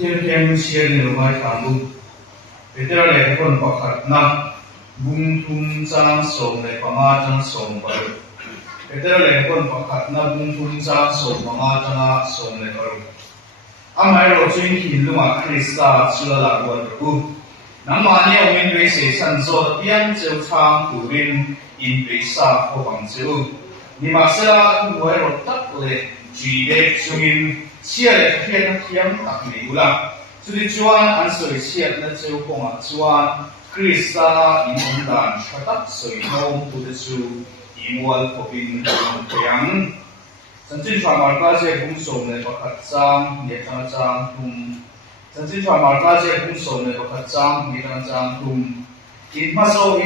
Atiyan siya ni lumay tambu. Ito le kon pakat na bung tum sanang som le pamatang som paru. Ito le kon pakat na bung tum sanang som pamatang som le paru. Amay ro ching hinluma Krista sulala buat ru. Namanya umin besi sanso tian jauh chang kurin in besa ko bang jauh. Ni masala kuai ro tak le jide sungin siat kian kian tak ni ulang. Jadi cuan ansoi siat na jauh konga cuan Krista in dan syatat soi nom tu desu imual kopin yang. Sanjin famar kaje bung som le pakat jang ni tang jang tum. Sanjin famar kaje bung som le pakat jang ni tang jang tum. In maso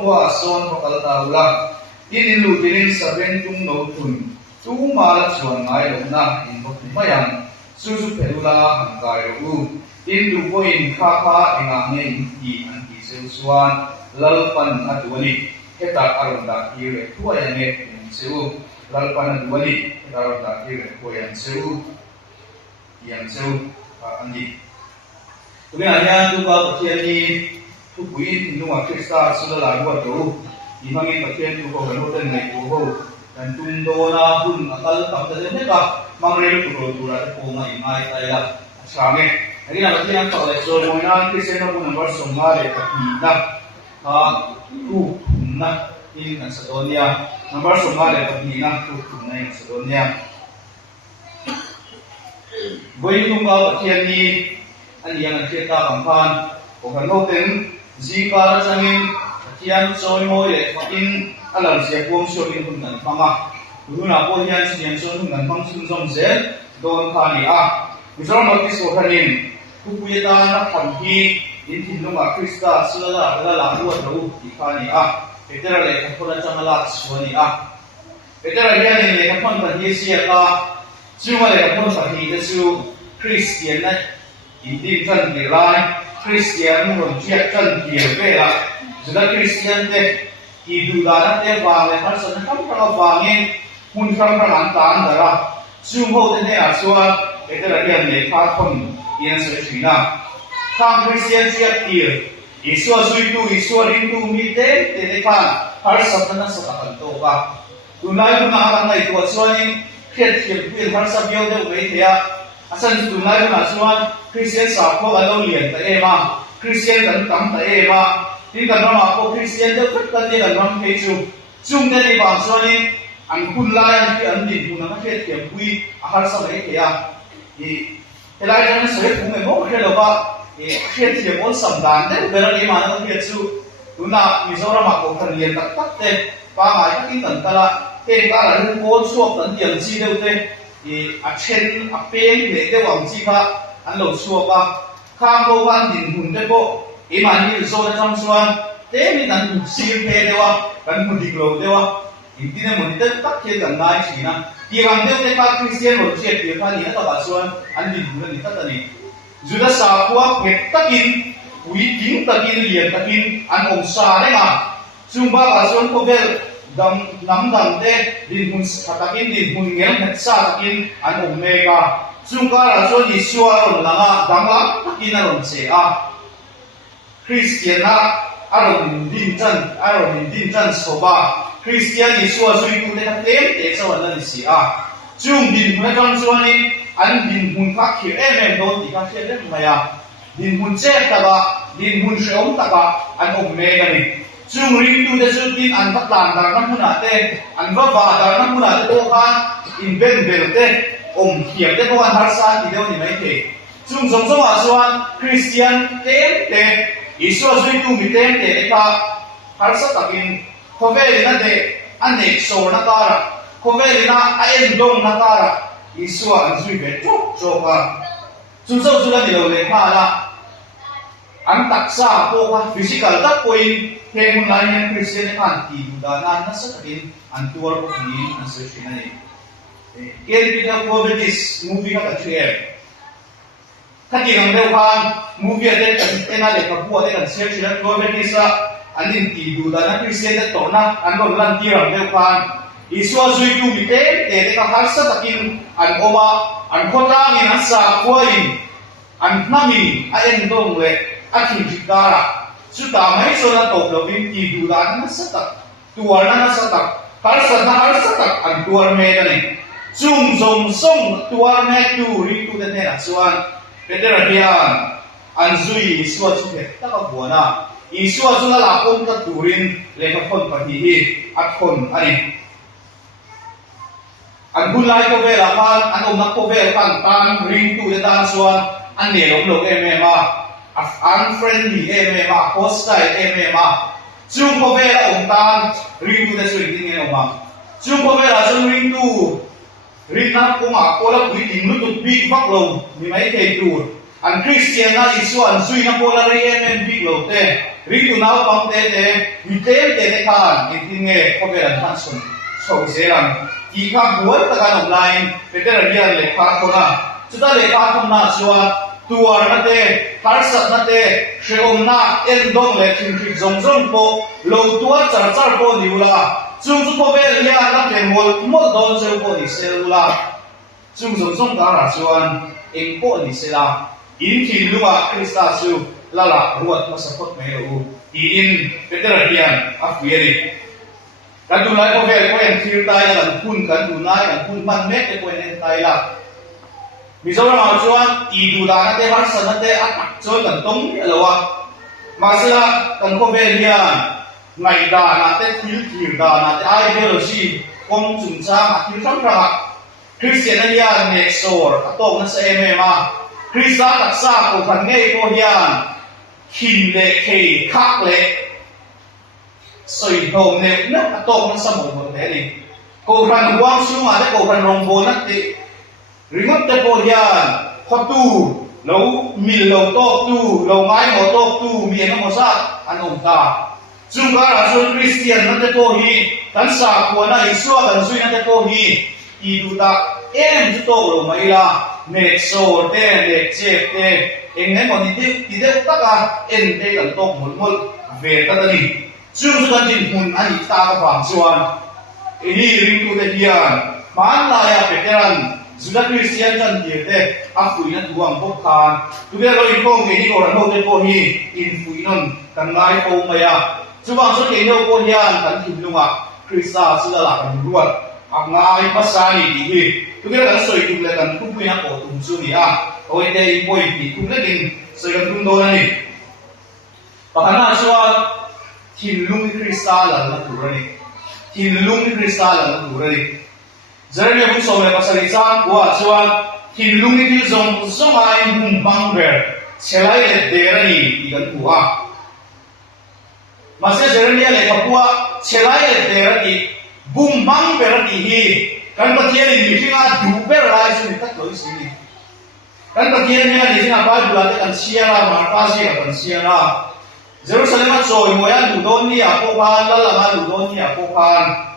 kuah son pakal taula. In lu dinin saben tum no tun. Tu mal cuan ngai lo na in bok mayang susu pelula hangkai lo. In lu poin kha engang nge in anti seusuan lalpan aduani. Kita arunda ire tua yang nge seu. Lalpan aduani kita arunda ire tua yang seu andi. Kemudian hanya tu kau percaya ni tu buin nua Krista sulala buat tu. Imangin percaya tu kau berutan naik tu. Dan tundona pun akal kapten mereka mangrel tu poma imai tayla sange hari nak yang kalau so moinan Kristen pun nomor somale kapina tu na in Macedonia nomor somale kapina tu na in Macedonia boy tunggal kiani ani yang kita kampan bukan noten jika sangin kian soy moye in alam siya buong syuting kung nanpama. Kung na po yan siya syuting nanpang sunsom siya, doon kani Misal notice ko kanin, kupuyata na kamhi, intinong Krista, sulala, laluwa na ikani Petera le kapura changalat suwani Petera yan le kapon pahi siya Cuma le kapon pahi su Christian na, hindi kan nilay, Christian mo siya kan kiyabela, sudah Christian de, idulana te wale har san kam ka wangin mun kam ka lantan dara sumho de ne aswa etera yan le kha khon yan se china kam Christian sia tir iswa suitu iswa rindu mi te kha har sabna sa kan to ba tunai na kan nai to swani khet khet pil har sab yo de we thea asan tunai na swan Christian sa ko alo lien ta ema Christian kan tam ta ema ini kan nama aku Kristen itu kan dia kan keju, cuma dari bangsa ini angkun layan di andin pun nak kerja bui ahal sampai kaya, elai jangan saya pun mau kerja apa, kerja pun samdan deh, berani mana kerja tuna misalnya aku kan lihat tak deh, pakai kita tentara, kalau lu kau suap dan yang sih deh, achen apeng deh wang jika anu suapa, kamu kan din pun deh kok. Iman ni so na samsuan temi nan sir pe dewa kan mudi glo dewa intine monita tak ke kan nai china tirang de ka Christian ho che pe pa ni ta ba suan an din ni ta ni juda sa kwa pek takin ui ting takin lian takin an ong sa le ma chumba ba suan ko bel dam nam dam de din hun takin din hun ngel het sa takin an ong mega chumba la so ni suwa ron langa dama takin na ron se Christian aron din jan soba Christian Yesus itu nak tem sawan ni si Jung din pun kan suani an din pun kak don di kak le maya din pun cek taba din pun seom taba an mega ni Jung rindu de sutin an patlan dar na munate an ba dar na munate to kan in ben belte kiam de ko an harsa di ni mai te Jung song suan Christian tem Yesus itu miten te ka harsa takin koveli na de anek so na kara koveli na aendong na kara Yesus an zui be chok ka sunso sula ni lo le pala an taksa ko ka physical tak poin te mun lai yang Christian kan ti dana na sa takin an tuar ko ni an sa sinai ken kita poverties movie ka share Kaki ng dewan movie ate kan le kapua ate kan search na government isa anin tidu da na Christian to na ano lan tirang dewan iswa zui tu bite te ka harsa takin an oma an kota ni nasa kuain อันนั้นมีไอ้เอ็นตรงเลยไอ้ทิ้งจิตการะสุดท้ายไม่ส่วนตกเราเป็นที่ดูด้านนั้นสักตัวนั้นสักharus tak an tuar me ni zum zum song tuar me tu ri tu de ne chuan peter hian an zui suat chu he ta ka buana I suat chu la kon ka turin le ka khon pa hi at khon ani an bulai ko ve la pan an om nak ko ve pan tan ring tu de dan chuan an ne lo ma unfriendly ma hostile ma chung ko ve la om tan ring tu de sui ding ne ma chung ko ve la chung ring tu ring na ko ma ko la pui ding lu tu big vak lo ni mai ke tu an christian na isu an sui na ko la re big lo te ring tu na pam te mi te khan I tin nge ko ve la tan sun so se ran I kha buat ta kan online peter rian le kha ko na chu ta le kha thom na chuan tuar na te harsat na te sheom na en dong le thing thing zong zong po lo tua char po diula chung chu ko ve ya na te mol don se po ni selula chung zong zong ta ra chuan eng po ni sela in thin luwa krista su lala ruat ma support me lo in peter rian a fieri kan tu lai ko ve ko en thir tai la kan kun kan tu nai kan kun man me te ko en tai la mi zo ma chuan I du da na te har san na te a choi kan tong lo wa ma sela kan ko ve hian ngai da na te thir da na te ideology kong chung cha a thir tham ra christian ya ne sor a tong na se me ma krista tak sa ko kan ngei ko hian khin le khei khak le soi hom ne na a tong na sa mo mo te ni ko kan wang su ma te ko kan rong bo na te ringot te po hian khotu lo mil lo tok tu lo mai mo tok tu mi na mo sa an om ta chung ka ra so christian na te po hi kan sa ko na isu kan sui na te po hi I du ta em tu to lo mai la ne so te ne che te eng ne mo ni ti de ta ka en te kan tok mol ve ta ni chung kan din hun ani ta ka phang chuan hi ring tu te hian man la ya veteran Sudah Christian kan dia te aku ina tuang bokkan tu dia lo ikong ke ni orang ho te po hi in fuinon kan ngai po maya chuwang so ke no po hian kan thimlunga Krista sila la kan ruat ak ngai pasani di hi tu dia kan soi tu le kan tu puina po tum chu ni a oi te I poi ti tu le din soi kan tum do na ni pakana chuan thimlung Krista la na tu ni thimlung Krista la na tu ni Jeremy pun so me pasal izan gua chuan thilung ni til zong ai hum bang ber chelai le derani ikan tua masa Jeremy le kapua chelai le derani bum bang ber ni hi kan pathian ni finga du ber lai su ni tak loi sini kan pathian ni ni singa ba du la kan siara ma pa si kan siara Jerusalem choi moya du don ni a ko pan la la ma du don ni a ko pan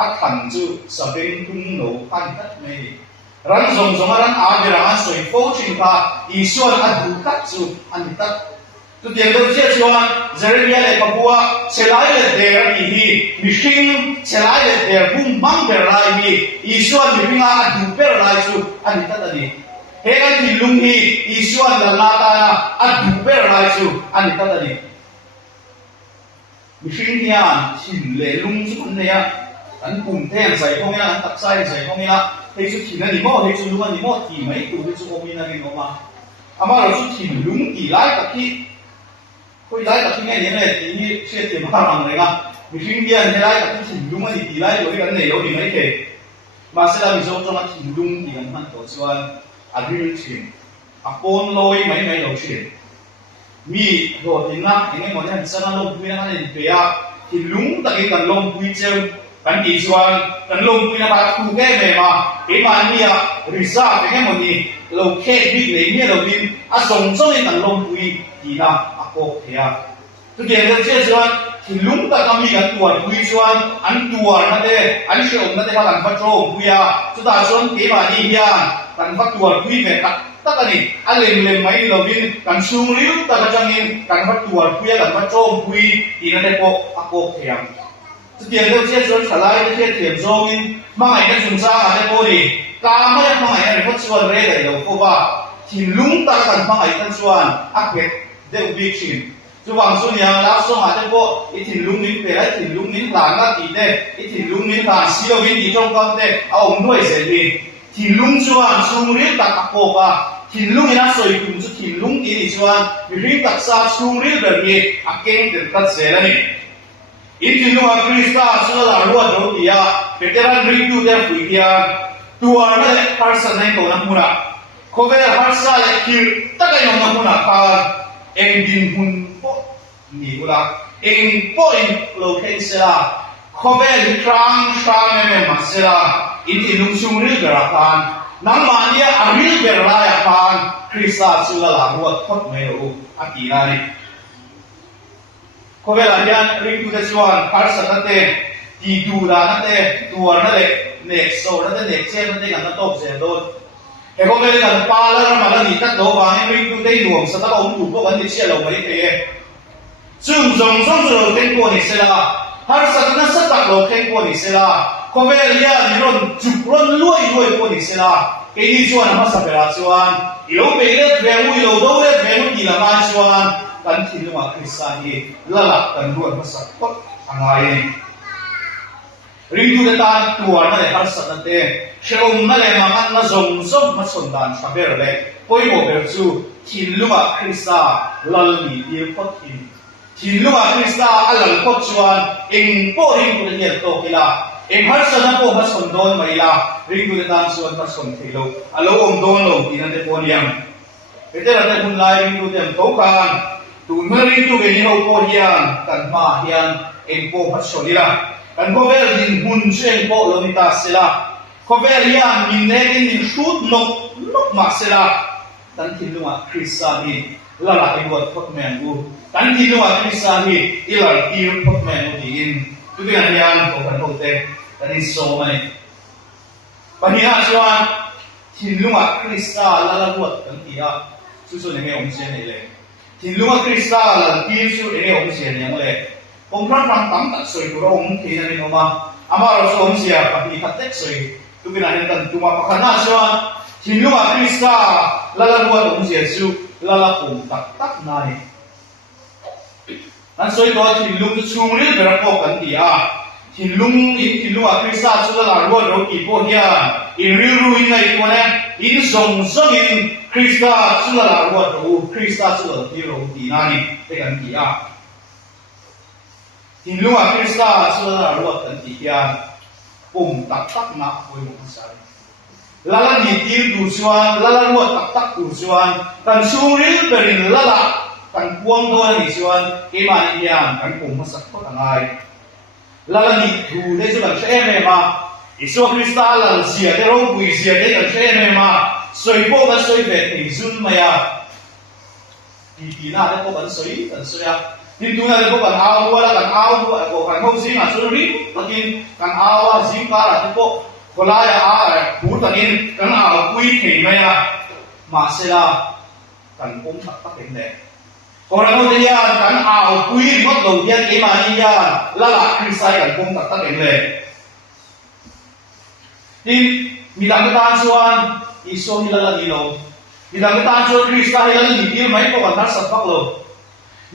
akhan chu sabeng tung no pan tat me ran zong zong ran a be ran soi fo chin pa I suan a du tat chu an tat tu tiang do che chuan Jeremia le papua chelai le der ni hi mihing chelai le der bum bang ber lai hi I suan mi pinga a du ber lai chu an tat ani he kan ti lung hi I suan la la ta a du ber lai chu an tat ani mihing hian thin le lung chu an ne ya an kum ten sai khong ya an tak sai sai khong ya hei chu thin ani mo hei chu lung ani mo ti mai tu hei chu omi na rin oma ama ro chu thin lung ti lai tak ki khoi lai tak nge ne ti ni che ti ma rang le ga mi hing bian he lai tak thin lung ani ti lai lo kan ne lo ni mai ke ma se la mi zo cho na thin lung ti kan man to chuan a ri thin a pon loi mai mai lo thin mi ro tin na enge mo ne san na lo pui na ne pe ya thin lung tak ki kan long pui cheu kan ti chuan kan long pui na ba tu ke me ma e ma ni a risa pe nge mo ni lo khe bi le ni lo bin a song song ni kan long pui ti na a ko thea tu ke le che chuan thin lung ta ka mi kan tuar pui chuan an tuar na te an sheom na te ka kan fa tro pui a chu ta chuan ke ma ni hian kan fa tuar pui me tak ani a lem mai lo bin kan sung riu ta ka changin kan fa tuar pui a kan fa tro pui ti na te ko a ko thea tiền đâu chia xuống trả lại cái chia tiền zongin mang ảnh cái chúng ta ở đây cô đi cá mấy mang ảnh này phát xuân đây để đầu cô ba ถิ่นลุงตะกันฟังไอ้กันส่วนอักเพชเดอุบิชินจะวางส่วนอย่างลักษณะจะบอกไอ้ถิ่นลุงนิ้นเปรย์ถิ่นลุงนิ้นหลานนักตีเด้ไอ้ถิ่นลุงนิ้นหลานซีโอวินดีจงกันเด้เอาด้วยเสรีถิ่นลุงส่วนสูงเรียนตักโกบะถิ่นลุงยันสวยคุณจะถิ่นลุงตีนี่ส่วนวิริตักษาสูงเรียนแบบนี้อักเก่งเด็ดตัดเสรีนี่อินถิ่นลุงคริสต์มาสสุดหลานรัวโดดียาเป็นแต่ละริบดูเดฟุยยาตัวนั่นฮาร์สันในตัวนั้นมุระเขาเป็นฮาร์สันคิวตั้งแต่ยังนั้นมุระพาเองดินหุ่นโปนี่กุละเองโปอินโลเคชั่นละเขาเป็นครั้งเมื่อมาเสละอินที่ลุงสูงเรื่องกระพานน้ำมันเนี่ยอาริลเบรลายพานคริสต์สุลลาหัวทอดไม่รู้อากินานี่เขาเป็นอะไรยันริบุตรชวนฮาร์สันนั่นเองที่ดูดานั่นเองตัวนั่นเองเน็กโซนั่นเองเน็กเชนนั่นเองกันนั่นโตเสียโดนเฮ้ยเขาเป็นกันปาแล้วมาแล้วนี่ตั้งโตวางให้ริบุตรได้หลวงสตาร์องถูกพวกกันที่เชี่ยวเราไม่ได้ซึ่งส่งเราเต็มตัวนี่เสียละฮาร์สันนั่นสตาร์เราเต็มตัวนี่เสียละเขาเป็นยันรุ่นจุกรุ่นรวยตัวนี่เสียละเกี่ยชวนมาสับเปล่าชวนอีโลเปเล่เบลอีโลโดเล่เบลดีละมาชวนกันที่ลุงคริสต์นี่ละลักกันรวนมาสักก็อะไรริดูดตาตัวนั่นแหละฮาร์สันนั่นเองเชื่อมนั่นแหละมันน่าสงสารมาสนดานสับเปล่าเลยพอยบอกเบลซูที่ลุงคริสต์ลัลมีเดียพอดีที่ลุงคริสต์อัลลัลพอชวนเองพอริงกุลเดียโตกิลาเองฮาร์สันนั่นพอมาสนโดนไม่ละริดูดตาชวนมาสนที่โลอัลโลอมโดนโลที่นั่นเองพอยังเดี๋ยวเราจะคุณไล่ริดูดเดียโตกันตูเมื่อริดูดเดียโตยังกันมายังเองพอมาสนที่ละกันก็เวลดินหุ่นเชิงโปลมิตาเสละก็เวลยังมีเนกินดินชุดนกมาเสละตั้งที่ลุงคริสต์นี่ละลายบดพดแมงกูตั้งที่ลุงคริสต์นี่อีหลังอีรุพดแมงกูดีอินทุกอย่างยังโอกันโอเตตั้งที่โซมันปัญหาชวนที่ลุงคริสต์ละบดตั้งที่อ่ะสุดๆเนี่ยองค์เสียนี่เลยที่ลุงคริสต์ละที่สุดเนี่ยองค์เสียนี่เลยผมพระฟังตั้งแต่สวยตัวองค์ที่นั่นเองมาอามาเราสอนเสียปฏิทัศน์สวยทุกอย่างนั้นตัวมาพัฒนาชวนที่ลุงคริสต์ละบดองค์เสียสุละปุ่มตักนายนั่นสวยตัวที่ลุงจะชูมือเป็นพวกกันที่อ่ะที่ลุงคริสต์สุละบดเราอีพวกเนี่ยอินริวอินไงตัวเนี่ยอินส่งอินคริสต์สุละบดเราคริสต์สุละที่เราที่นั่นเป็นกันที่อ่ะที่ลุงคริสต์สุลารัวตันที่ยาปุ่มตักนักคุยมุสลิมละละดีที่ดูชวนละละรัวตักดูชวนกันสูริลเป็นละละกันพวงตัวนี่ชวนเกี่ยมันยามกันปุ่มมาสักตัวไหนละละดีดูได้ชวนเชื่อไหมมาอิสุคริสต์ละเสียได้รู้บุยเสียได้กันเชื่อไหมมาสวยพวกกันสวยแบบที่ซุนมาอ่ะที่น่าได้พวกกันสวยกันสวยอ่ะที่ตัวนั้นพวกกันเอาวัวแล้วกันเอาวัวพวกกันเขาซิงอ่ะสุริแล้วกินกันเอาว่าซิงการะที่พวกคนร้ายพูดตอนนี้กันเอาคุยถึงไหมอ่ะมาเสละกันปุ่มตักเป็นแดงคนเราจะยานกันเอาคุยมัดลงที่เกี่ยมานี่ยานละละคริสไซกันปุ่มตักเป็นแดงที่มีดังกระตานชวนอิโซมิละละดีโลมีดังกระตานชวนคริสไซละละดีไหมพวกกันทัศน์ฟักโล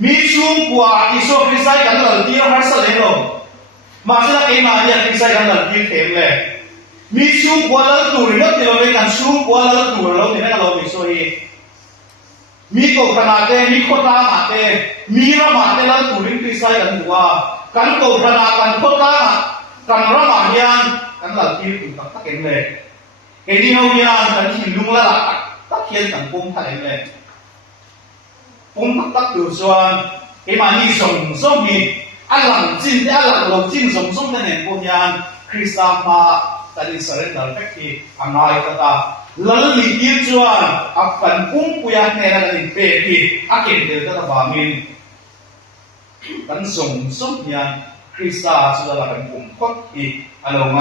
มีช่วงกว่าอิโซคริสไซกันหลังที่เราหัดเล่นลงมาเสละเกี่ยมาเนี่ยคริสไซกันหลังที่เต็มเลยมีช่วงกว่าเราตัวเราที่เราเป็นกันช่วงกว่าเราตัวเราที่เราไม่สวยมีตัวขนาดเต้มีคนตามาเต้มีระมาเต้เราตัวคริสไซกันหัวกันตัวขนาดกันคนตากันระมายันกันหลังที่ตัวตักเก่งเลยเกี่ยนี่เรายันกันที่ลุงละละตักเขียนกันปุ่มทะเลเลยปุ่มตักตัวส่วนเกี่ยมานี่ส่งมีอัลลังจินอัลลังลงจินส่งนั่นเองปุ่มยันคริสต์มาตอนนี้สระดับที่อันไหนก็ตามลัลลิกิจวนอัปกันปุ่มปุยเนี่ยนั่นเองเป็นที่อากินเดลต้าบามินกันส่งยันคริสต์สุดละกันปุ่มพอดีอันนั้นไง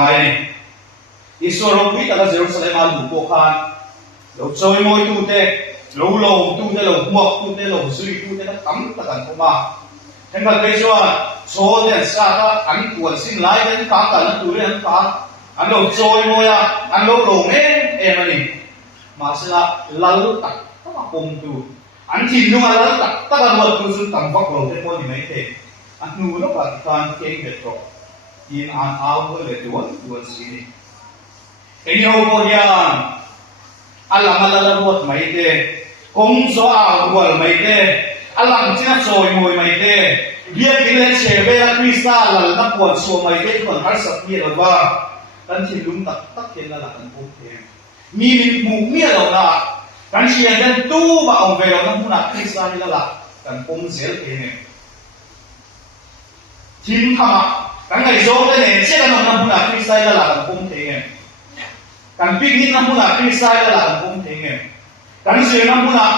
อิสราเอลแต่ละเจรูซาเล็มลูกโบคันลูกโจยมวยตูเตะลูกตูเตะลูกหมวกตูเตะลูกซุยตูเตะนั่นตั้มตะกันเข้ามาเห็นไหมเป็นส่วนโซเดียนซาตาอันตัวสิ่งไล่เดินตามกันตัวเรื่องตามอันโลกโจยมวยอันโลกโลงมันนี่มาสละลัลตัก มาปมตูอันที่นุ่งอะไรตักตักวัดตุสุนตั้งฟักเราเทปนี่ไม่เทอันนู้นก็การเก่งเด็ดรอยินอันเอาเลยตัวสิเอ็นเอาคนยังอัลลังอัลลังวัดไม่เทคงโซ่เอาวัดไม่เทอัลลังจีน่าโซ่ยมวยไม่เทเบียกิเลสเชเวลคริสต์อัลลังนับวัดโซ่ไม่เทคนหาสักเมียเราว่ากันที่ลุงตักเห็นแล้วล่ะกันพบเองมีหมู่เมียเราละกันเชียร์กันตู้มาเอาไปเราต้องพูดนักคริสต์นี่แล้วล่ะกันปมเสียเองทีมทำกันไงโซ่ได้เนี่ยเชื่อกันน้องพูดนักคริสต์แล้วล่ะกันปมเองกันปิกนิกน้องพูดนักคริสต์แล้วล่ะกันปมเองกันเชียร์น้องพูดนัก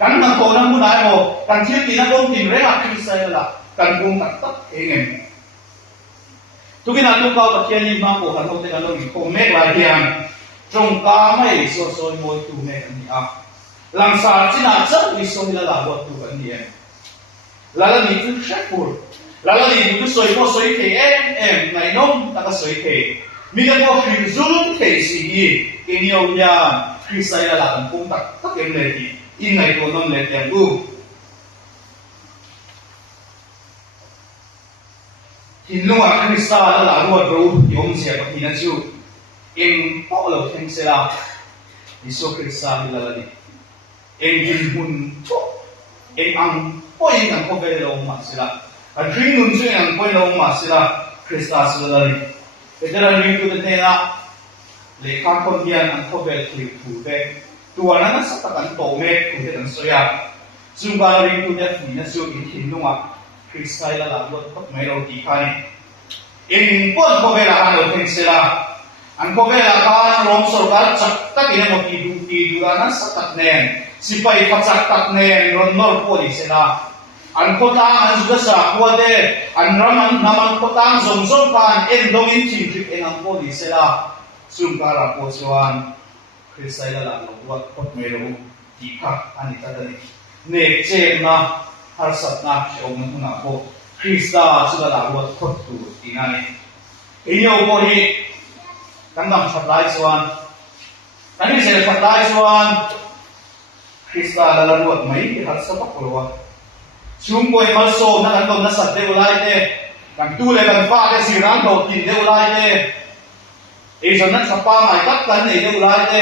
กันนักโตน้องพูดนักโมกันเชื่อตีนักปมทีมเรื่องนักคริสต์แล้วล่ะกันปมตักเองทุกอย่างทุกเขาประเทศนี้มาโกหันเขาจะกันลงอีกคงเมฆลายเทียนจงตาไม่สวดสวดมวยตูเมฆอันนี้หลังสารที่น่าจะวิสุทธิ์ละลาวัตถุอันนี้แล้วนี่คือเช็คพูดแล้วนี่คือสวยพอสวยเทในน้องตะก็สวยเทมีแต่พอคริสต์เทสีอินโยยาคริสต์ละลากันคงตักเองเลยที่อินในตัวน้องเลยอย่างกูที่นุ่งคริสต์ละลาวัตถุยอมเสียกับที่นั่นจู่เองพ่อเราเห็นเสียอิสุคริสต์ละลานี่เองยินหุ่นเองอังพ่อเองอังพ่อเวลาองมาสิละอันที่นุ่งช่วยอังพ่อเราองมาสิละคริสต์ละลานี่แต่เราเรียนตัวเองนะเลขาคนเดียนอังพ่อเวลคลิปถูกเด็กตัวนั้นสักตะกันโตเมฆถูกเด็กอันสวยซึ่งการเรียนตัวเด็กนี่นะจู่อินทินนุ่งคริสต์ละลาวัตถุไม่เราดีใครเองพ่อเวลาเราเห็นเสียอันพ่อเวลาการรวมสุรการจักตักอินโมกีดูรานั้นสักตักเนนสิไปพัชตักเนนรอนนอร์โพลิเซนาอันโคตังอันสุดสักวัวเดอันรามันนามันโคตังสมกันเอ็นดงอินทิมทริกเอ็นอังโพลิเซนาสุนการาโพสวันคริสต์ละลาวัดพดเมรุดีคักอันนี้ตัดนี้เนเจนะฮาร์สัตนะเชองนุนาโพคริสต์สุดละลาวัดพดตูดีนั่นเองอินโยโพฮีกันดังชัดไล่ส่วนกันนี่เสร็จชัดไล่ส่วนคริสต์ละลาวัดไม่ที่หัดสะบักลัวชุ่มป่วยมาโซนักการนักสัตว์เดวไลเต้กันตู้เลยกันฟ้าได้สิรังดอกกินเดวไลเต้เอชันนั้นสปาไม่ตัดกันในเดวไลเต้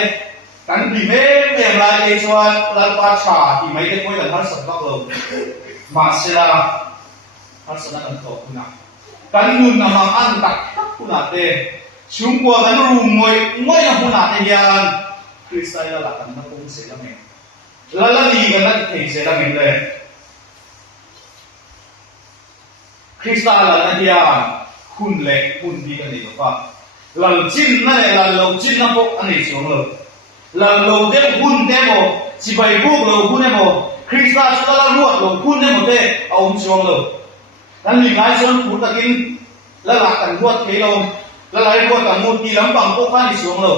กันพิเมย์เดวไลเต้ส่วนรัฐบาลชาที่ไม่ได้ป่วยกันหัดสะบักลัวมาเสร็จละหัดสะนักกันโตคุณะกันนุ่นนำมาอันตักคุณะเต้ชุ่มกว่ากันรู้มวยนะคุณอาเทียนคริสต์ละลากันนักคงเสียละเมงละละดีกันนักเทเสียละเมงเลยคริสต์ละลาเทียนคุณเล็กคุณดีกันเลยก็ละจินนั่นแหละละเราจินนั่นพวกอันนี้ส่วนเลยละเราเด็กคุณเด็กโมสิไปบุกเราคุณเด็กโมคริสต์ละละรวดเราคุณเด็กโมเด็กเอาส่วนเลยนั่นหลีกหลายส่วนคุณตะกินละหลักกันรวดเทลงละลายพวกต่างมุตีลำบากพวกข้าในสวงเรา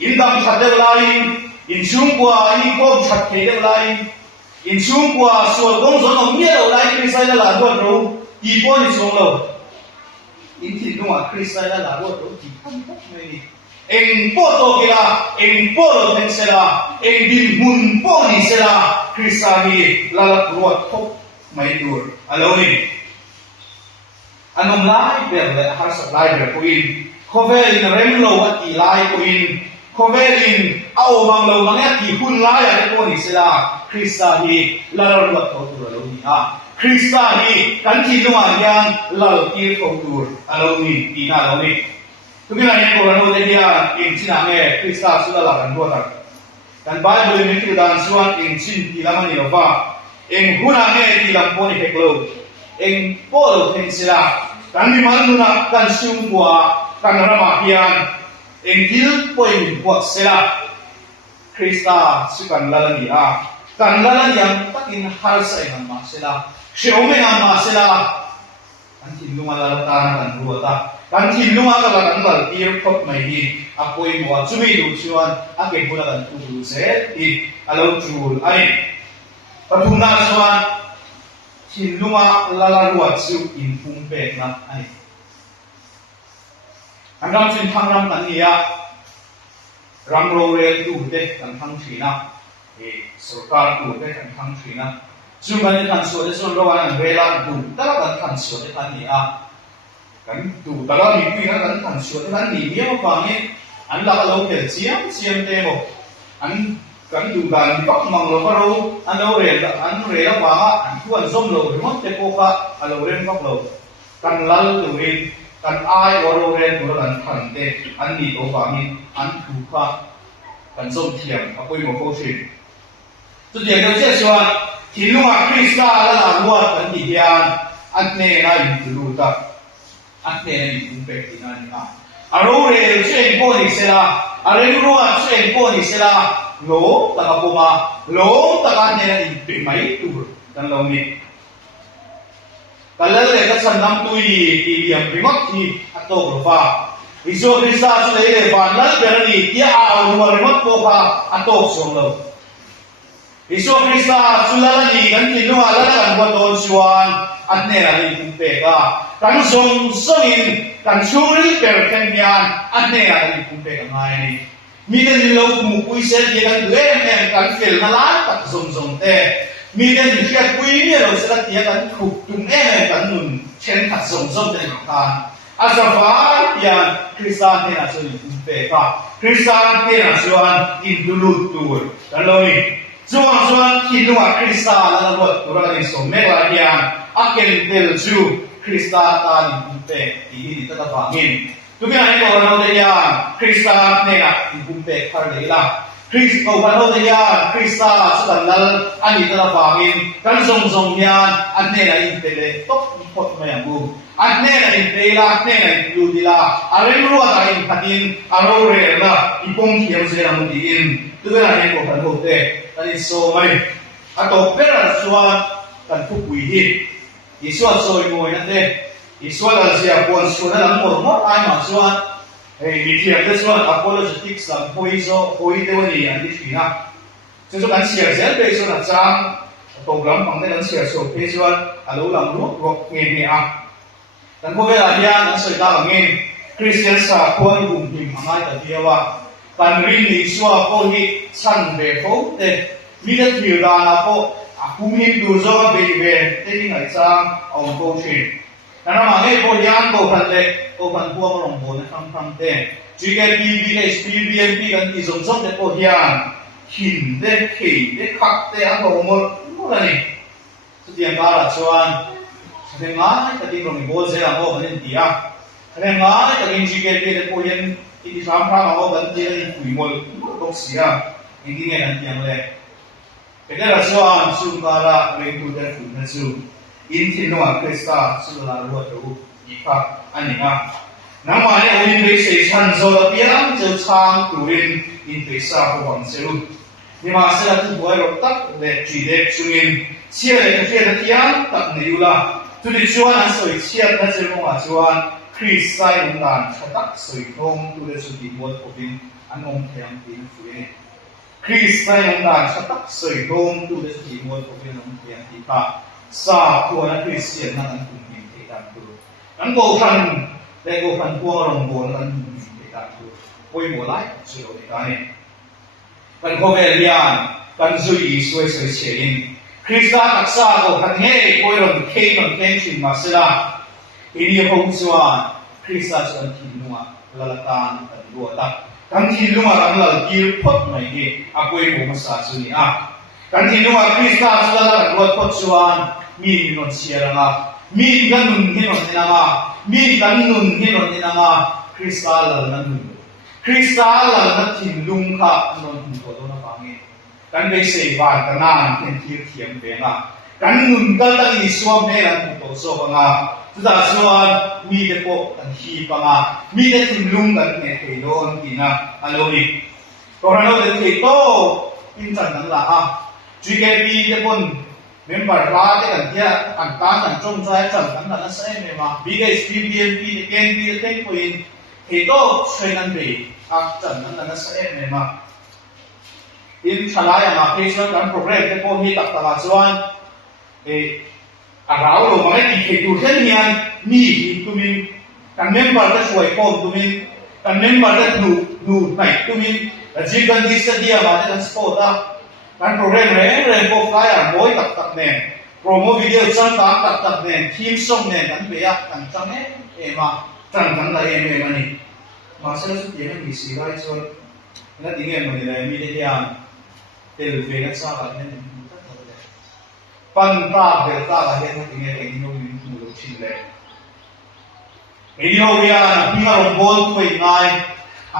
อินดำชัดเดวไลอินชุ่มกว่าอินโคมชัดเทเดวไลอินชุ่มกว่าส่วนของส่วนของเมียเดวไลคริสต์ละลาวัดเราอีพวกในสวงเราอินที่นุ่งคริสต์ละลาวัดเราที่ทำพวกนี้เอ็งพวกโตกีฬาเอ็งพวกเราเทนเซลาเอ็งดินหุ่นพวกนี้เซลาคริสต์นี่ละลาวัดพวกไม่ดูอะไรนี่อันนั้นไล่เบลเลยฮาร์สไล่เบลคุยเขาเวลินเร่งโลวัตีไล่คุยเขาเวลินเอาบางโลบางอย่างที่คุณไล่อะไรพวกนี้เสียละคริสต์ฮีลาลวัดเขาตัวเรานี่คริสต์ฮีกันที่นุ่งยังลาลกีเขาตัวเรานี่ที่น่าเรานี่ทุกอย่างเนี่ยคนเราเดียร์เองที่นั่งเนี่ยคริสต์สุดละกันตัวนั้นกันไบเบิลมีที่ด่านส่วนเองชินที่ละมันนี่เราว่าเองหุ่นเนี่ยที่ลำพอนี่เฮกโลเองโป้เราเห็นสิละกันมีมันนู่นกันชุ่มกว่ากันระมาเพียนเองที่ป่วยพวกสิละคริสต์สุกันละละนี่กันละละยังตักินฮาร์ไซมันมาสิละเชื่อไม่งานมาสิละกันที่นุ่งละละตากันรัวตากันที่นุ่งละละกันละที่รบไม่ดีอาป่วยมัวจุ่มดูชวนอาเก็บบุญกันทุกเสร็จอีอาลูจูลไอ้ปฐุมนาชวนที่นุ่งละละรัวจุอินฟุงเป็ดนะไอ้อันนั้นจึงทางนั้นนี่รังโรเรลดูเด็กกันทั้งทีนะ สุการดูได้ทั้งทั้งทีนะจุดนั้นทันส่วนที่ส่วนระหว่างเวลาดูแต่ละกันทันส่วนที่ทันนี้กันดูแต่ละมีปีนั้นทันส่วนที่ทันนี้เนี่ยมาฟังเนี่ยอันละเราเห็นเสียงเต็มอันกันดูกันปักมังเราก็รู้อันเราเรียนว่าอันทุกอันส้มเราหมดเจ้าพวกเราเรียนพวกเรากันลัลดูเรียนกันอายว่าเราเรียนดูกันทันเตอันนี้ตัวฟังนี่อันถูกกันส้มเทียมเอาไปหมดโคชินสุดท้ายเราเชื่อว่าที่ลุงคริสต์และหลานวัวกันที่ยานอันนี้น่าอยู่ดูตาอันนี้น่าอยู่เป็นที่นั่นนะอารมณ์เรื่องเช่นพวกนี้เสละอารมณ์รู้ว่าเช่นพวกนี้เสละโลตะกับผมมาโลตะกันเนี่ยเป็นไหมตัวกันเราเนี่ยกันแล้วเลยก็ฉันนำตัวที่เลี้ยงไปหมดที่อัตโตกรฟ้าอิสุคริสต์เลยเลยบ้านนั้นเป็นนี่ที่เอาหน่วยหมดพวกอัตโตกส่งเราอิสุคริสต์สุลานีกันที่นู่นแล้วกันว่าโดนชวนอันนี้อะไรคุณเปก้ากันส่งอินกันชูริเปิดแข่งยานอันนี้อะไรคุณเปก้าไงมีแต่ที่เราบุกไปเสียดีกันด้วยแม่กันเฟลมาล้านตัดส่งแต่มีแต่ที่แค่คุยเนี่ยเราเสียดีกันถูกจุ่มแม่กันหนุนเช่นตัดส่งแต่ของการอาศัยฟ้ายานคริสต์เนี่ยส่วนคุณเปก้าคริสต์เนี่ยส่วนอินดูลูตัวกันเลยส่วนที่นู่นคริสต์แล้วก็ตัวเราเนี่ยส่งเมลาเดียนอาเกนเดลจูคริสต์ตาลิคุณเปที่นี่ตัดฟังอินทุกอย่างที่เราได้ยินคริสต์เนี่ยที่คุณเปคาร์เลยล่ะคริสต์เราได้ยินคริสต์สุดนั้นอันนี้ตัดฟังอินกันส่งยานอันนี้อะไรอินเตเลตบอีพอดไม่ยังบูอันนี้อะไรอินเตล่าอันนี้อะไรยูดีล่าอะไรรู้อะไรอินพัดินอะไรเรื่องล่ะอีพงที่ยังเสียงดีอินทุกอย่างที่เราได้ยินอันนี้โซ่ไหมอันต่อไปเราส่วนกันทุกวิธีอีส่วนโซ่ยมวยนั่นเองอีส่วนเราเสียบวนส่วนนั้นหมดไอ้หมาส่วนมีเทียบด้วยส่วน apologetics หลังพอยโซ่พอยเดวันนี้อันที่สี่นะซึ่งการเสียเสียไปส่วนจังตกลงฟังได้การเสียส่วนไปส่วนอันรู้หลังรู้รบเงี้ยเนี่ยกันพวกเวลาที่อันนั้นสุดท้ายเงี้ยคริสเตียนสาวคนกลุ่มพิมพ์หายแต่เดียวว่าการเรียนรู้ส่วนพวกนี้ชั้นเบฟเต้มีแต่ที่เราหน้าพวกผู้มีดูโซ่เบเบเต้ที่ไหนจังเอาโคชินนั่นหมายถึงพวกยันตัวพันเล็กตัวพันพวกลงบนทำเต้จีเกปีบีเอสปีบีเอ็มพีกันที่ส่งเต้พวกยันหินเต้ขีเต้ขัดเต้อันตัวหมดนี่สุดที่การละชวนแสดงว่าแต่ที่ตรงนี้โบเซ่ละโบกันที่อ่ะแสดงว่าแต่ที่จีเกปีเต้พวกยันที่สามพระมาโบกันที่คุยหมดตกเสียจริงๆเนี่ยนั่นยังเลยเป็นเรื่องส่วนสุนทรเรื่องตัวเด็กคนนั้นส่วนอินทิโนคริสต์สุลาลัวตัวอีกครับอันนี้นะน้ำมันเนี่ยอินเดียเซชันโซลเปียรัมเจ้าช้างตัวเองอินเดียสาพวันเซลุนี่มาเสร็จทุกวันรถตักเด็กจีเด็กช่วยเชื่อเลยเชื่อที่ยันตักนี่อยู่ละทุกที่ชวนนั้นสวยเชื่อนั่นจะรู้ว่าชวนคริสต์ไซน์งานชัดตักสวยตรงตัวเด็กสุดที่วัดพบินอันองค์เทียมตีนฟื้นคริสต์ไซน์งานชัดตักสวยตรงตัวเด็กสุดที่วัดพบินองค์เทียมตีตาสาตัวนักคริสเตียนนั้นคุณมีเอกลักษณ์ตัวนั้นโบพันแต่โบพันพวกเราโบนั้นมีเอกลักษณ์ตัวป่วยโบไลสุดโอเคกันกันโคเวลียนกันซุยสวยสวยเชียนคริสต์ตักษาโบพันเฮ่ป่วยเราเคมันเก่งชิมมาสละอินเดียพงศวรรณคริสต์ส่วนที่นัวละละตานกันดัวตักกันที่นัวกันละกีรพดไม่เกี่ยอาป่วยโบมาสาสุนีอ่ะกันที่นัวคริสต์ส่วนละรัวพดชวนมีนนเชียร์นะมีกันนุนที่นนนี่นะมีกันนุนที่นนนี่นะคริสต์ละนั่นนุนคริสต์ละนั่นที่ลุงค่ะนนที่ตัวนั้นฟังเองกันไปเสพานกันนั่นเป็นที่เทียมเป็นอ่ะกันนุนกันตั้งอิสวามเองนั่นตัวโซ่ปังอ่ะสุดท้ายส่วนมีเด็กพวกกันฮีปังอ่ะมีเด็กที่ลุงกันเนี่ยที่โดนกินอ่ะอันนี้ตอนนั้นเด็กที่โตอินจันนั่นละอ่ะจีเกปีเด็กคนmember lagi kan dia angkatan trong saya jam kan na saya memang biggest BBMP again dia take point itu dengan be jam kan na saya memang in chalaya ma patient kan program te ko hi tak ta chuan arau lo ma ki tu hen hian mi tu min kan member te suai pom tu min kan member te nu nai tu min jigan di sedia ma te sport kan program re ko kaya boy tak ne promo video chang tak ne theme song ne kan be ya kan chang e ma chang kan la e me mani ma sa su ye ni si rai so na ding e mani la mi de ya tel ve na sa ka ne pan ta be ta ga he na ding e ni no ni mu lo chin le Video ya minga robot koi ngai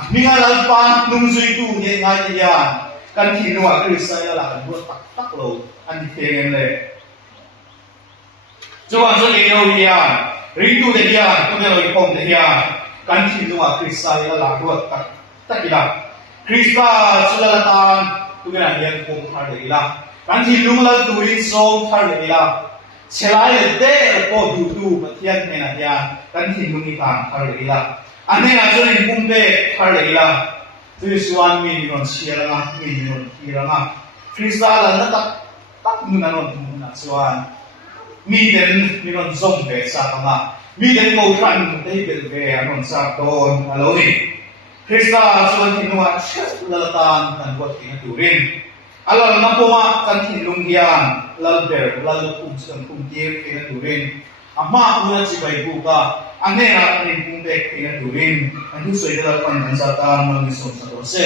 minga lalpa nung zui tu ye ngai ya kan tinua krisaya la kan buat tak lo an di tengen le Chuan so video ya rindu de ya tu ne lo kom de ya kan tinua krisaya la buat tak ila Krista sulalatan tu ne ya kom thar de ila kan tinung la tu rin song thar de ila Selai de ko du pathian ne na ya kan tinung ni tang thar de ila ane na so ni bumbe thar de ila tu suan mi non siara mi non kiranga Krista la na tak nu na non na suan mi den mi non zom be sa kama mi den mo tran te bel be anon sa don alo ni Krista suan tinua lalatan kan buat kin turin alal na poma kan tinung hian lalber lalupum sang pum tier kin turin ama una si bai buka ane na ni pum be kin turin anu soidala kan sa ta mang so sa